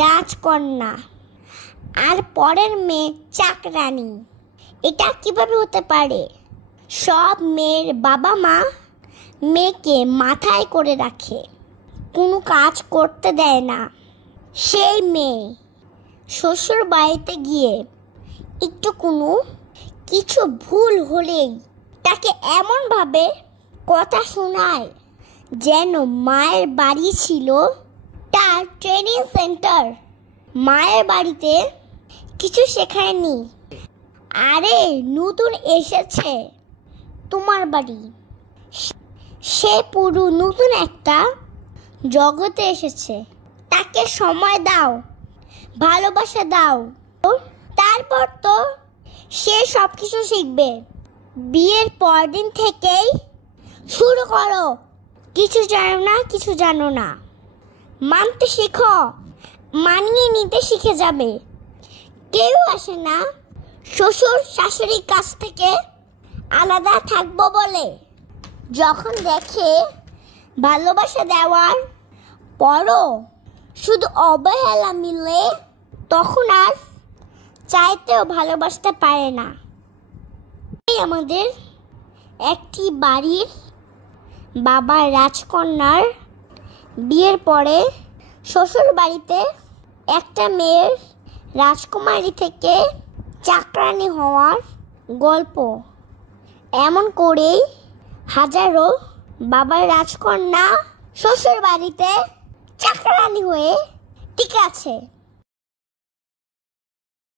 রাজকন্যা আর পরের মেয়ে চাকরানী। এটা কিভাবে হতে পারে? সব মেয়ের বাবা মা মেয়েকে মাথায় করে রাখে, কোনো কাজ করতে দেয় না। সেই মেয়ে শ্বশুর বাড়িতে গিয়ে একটু কোনো কিছু ভুল হলেই তাকে এমনভাবে কথা শোনায় যেন মায়ের বাড়ি ছিল তার ট্রেনিং সেন্টার। মায়ের বাড়িতে কিছু শেখায়নি। আরে নতুন এসেছে তোমার বাড়ি, সে পুরো নতুন একটা জগতে এসেছে, তাকে সময় দাও, ভালোবাসা দাও, তারপর তো সে সব কিছু শিখবে। বিয়ের পর দিন থেকেই শুরু করো, কিছু জানো না, মানতে শিখো, মানিয়ে নিতে শিখে যাবে। কেউ আসে না শ্বশুর শাশুড়ির কাছ থেকে আলাদা থাকবো বলে। যখন দেখে ভালোবাসা দেওয়ার পরও শুধু অবহেলা মিলে, তখন আর চাইতেও ভালোবাসতে পারে না। আমাদের একটি বাড়ির বাবা রাজকন্যার বিয়ের পরে শ্বশুর বাড়িতে একটা মেয়ের রাজকুমারী থেকে চাকরানী হওয়ার গল্প। এমন করেই হাজারো বাবার রাজকন্যা শ্বশুর বাড়িতে চাকরানী হয়ে টিকে আছে।